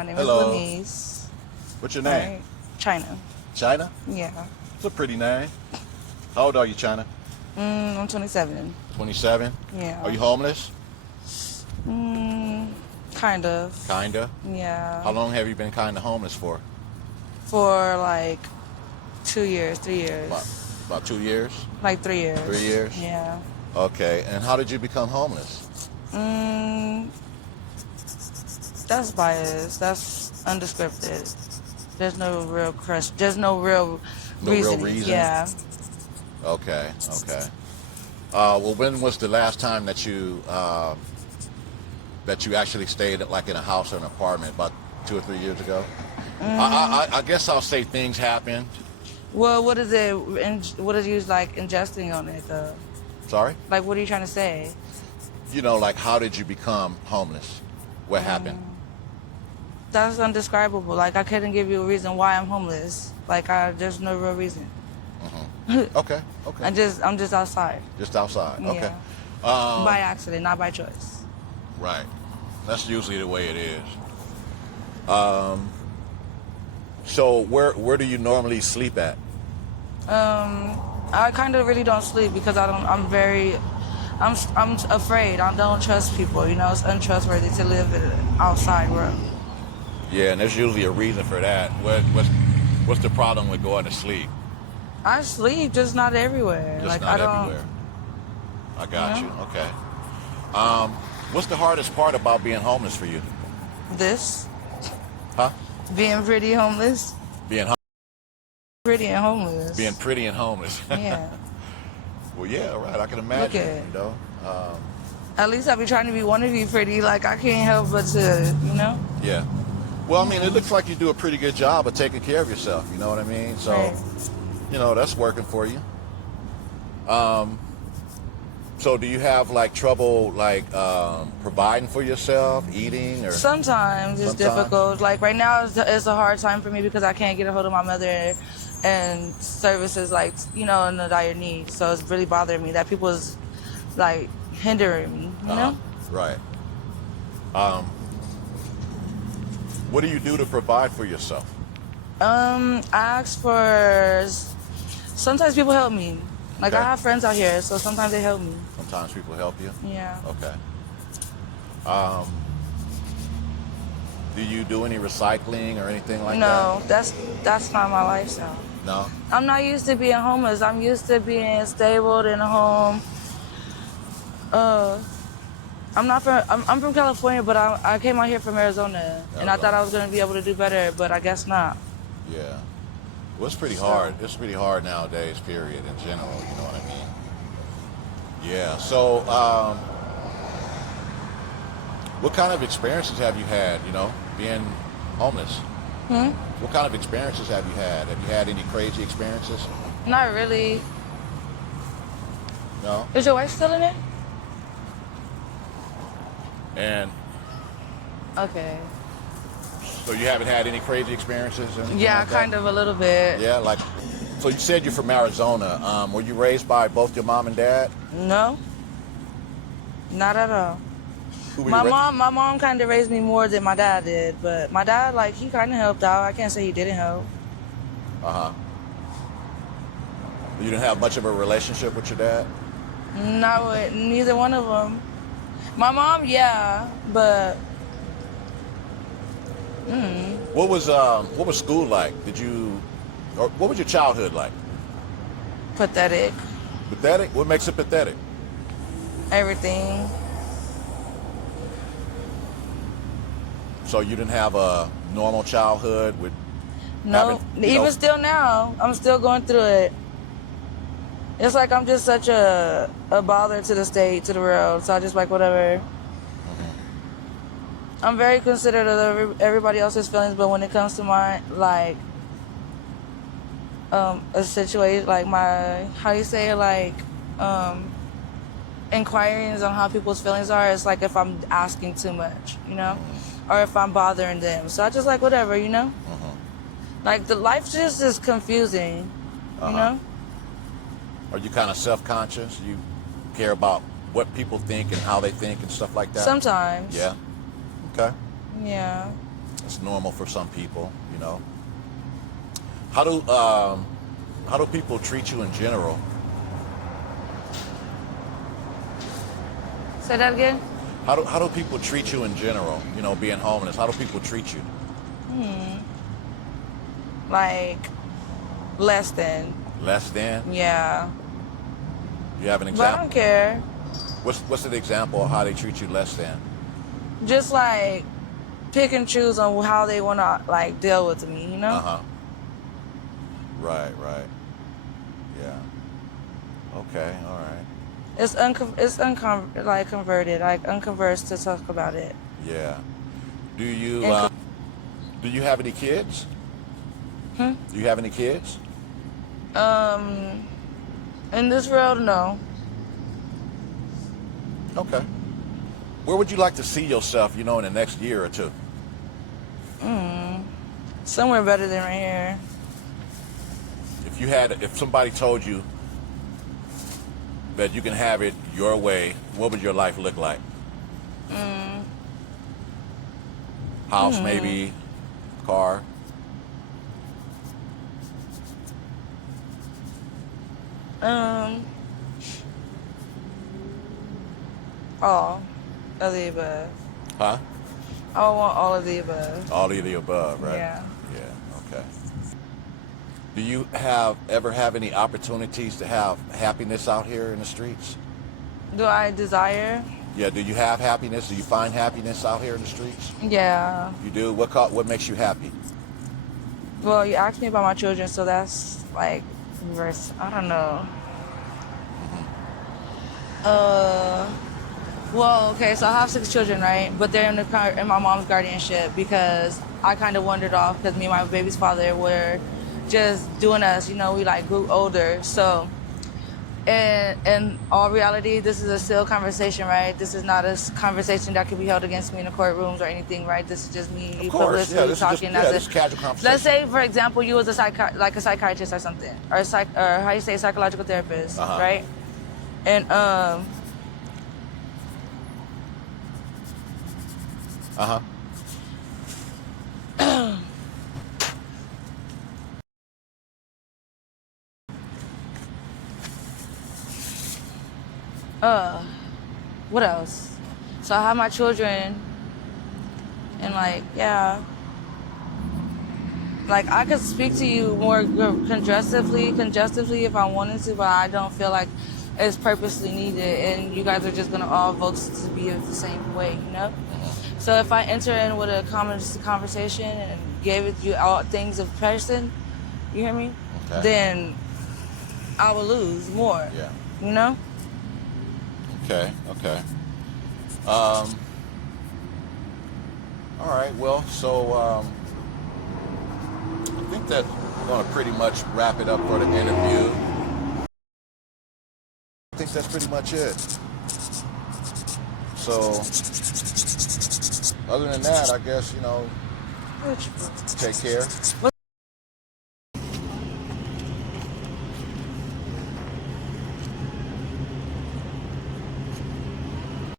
My name Hello. is Lenise. What's your All name? right. China. China? Yeah. It's a pretty name. How old are you, China? I'm 27. 27? Yeah. Are you homeless? Kind of. Kinda. Yeah. How long have you been kinda homeless for? For like 2 years, 3 About, years. about 2 years? Like 3 years. 3 years? Yeah. Okay. And how did you become homeless? Mm, that's biased. That's undescripted. There's no real crush. There's no real No real reasoning. reason? Yeah. Okay. Okay. Well, when was the last time that you actually stayed like in a house or an apartment? About 2 or 3 years ago? I guess I'll say things happened. Well, what is it? What is you like ingesting on it though? Sorry? Like, what are you trying to say? You know, like how did you become homeless? What happened? That's undescribable. Like, I couldn't give you a reason why I'm homeless. Like, there's no real reason. Okay. Okay. I'm just outside. Just outside. Okay. Yeah. By accident, not by choice. Right. That's usually the way it is. So where do you normally sleep at? I kind of really don't sleep because I'm afraid. I don't trust people. You know, it's untrustworthy to live in an outside world. Yeah, and there's usually a reason for that. What's the problem with going to sleep? I sleep, just not everywhere. Just like, not I don't. everywhere. I got Yeah. you. Okay. What's the hardest part about being homeless for you? This Huh? being pretty homeless, Being pretty and homeless. being pretty and homeless. Yeah. Well, yeah, right. I can imagine. Okay. You know. At least I be trying to be one of you pretty. Like, I can't help but to, you know. Yeah. Well, I mean, it looks like you do a pretty good job of taking care of yourself. You know what I mean? So, Right. you know, that's working for you. So do you have like trouble like providing for yourself, eating, or Sometimes it's difficult. Like right now, it's a hard time for me because I can't get a hold of my mother, and services like in a dire need. So it's really bothering me that people is like hindering me. You know. Right. What do you do to provide for yourself? I ask for. Sometimes people help me. Like, Okay. I have friends out here, so sometimes they help me. Sometimes people help you. Yeah. Okay. Do you do any recycling or anything like No, that's not my lifestyle. that? No. I'm not used to being homeless. I'm used to being stable in a home. I'm from California, but I came out here from Arizona, and I thought I was gonna be able to do better, but I guess not. Yeah. Well, it's pretty hard. It's pretty hard nowadays, period, in general. You know what I mean? Yeah. So, what kind of experiences have you had, being homeless? What kind of experiences have you had? Have you had any crazy experiences? Not really. No? Is your wife still in it? And Okay. so you haven't had any crazy experiences? Yeah, kind of a little bit. Yeah, like, so you said you're from Arizona. Were you raised by both your mom and dad? No. Not at all. Who were My you raised- mom kind of raised me more than my dad did, but my dad, like, he kind of helped out. I can't say he didn't help. Uh-huh. You didn't have much of a relationship with your dad? Not with neither one of them. My mom, yeah, but What was school like? What was your childhood like? pathetic. Pathetic? What makes it pathetic? Everything. So you didn't have a normal childhood with No, even still now, I'm still going through it. It's like I'm just such a bother to the state, to the world. So I just like whatever. I'm very considerate of everybody else's feelings, but when it comes to mine, like a situation like inquiries on how people's feelings are, it's like if I'm asking too much, or if I'm bothering them. So I just like whatever, Like the life just is confusing, Are you kind of self-conscious? You care about what people think and how they think and stuff like that? Sometimes. Yeah. Okay. Yeah. That's that's normal for some people, you know. How do people treat you in general? Say that again? How do people treat you in general? You know, being homeless. How do people treat you? Like, less than. Less than? Yeah. You have an But I example? don't care. What's an example of how they treat you less than? Just like pick and choose on how they want to like deal with me, you know? Uh-huh. Right, right. Yeah. Okay, all right. Like converted, like unconversed to talk about it. Yeah. Do you And do you have any kids? Do you have any kids? in this world, no. Okay. Where would you like to see yourself, you know, in the next year or two? Somewhere better than right here. If somebody told you that you can have it your way, what would your life look like? House, maybe, car. All of the above. Huh? I want all of the above. All of the above, right? Yeah. Yeah, okay. Do you ever have any opportunities to have happiness out here in the streets? Do I desire? Yeah, do you have happiness? Do you find happiness out here in the streets? Yeah. You do? What makes you happy? Well, you asked me about my children, so that's like reverse. I don't know. Well, okay, so I have 6 children, right? But they're in my mom's guardianship because I kind of wandered off because me and my baby's father were just doing us, you know, we like grew older. So, in all reality, this is a still conversation, right? This is not a conversation that can be held against me in the courtrooms or anything, right? This is just me Of course, yeah, this talking. is casual conversation. Let's say, for example, you was a psychiatrist or something, or or how you say psychological therapist, right? And Uh-huh. what else? So I have my children, and like, yeah, like I could speak to you more congestively if I wanted to, but I don't feel like it's purposely needed, and you guys are just gonna all vote to be the same way, you know? So if I enter in with a conversation and gave it you all things of person, you hear me? Okay. Then I will lose more. Yeah. You know? Okay, okay. All right, well, so I think that we're going to pretty much wrap it up for the interview. I think that's pretty much it. So, other than that, I guess, you know, take care.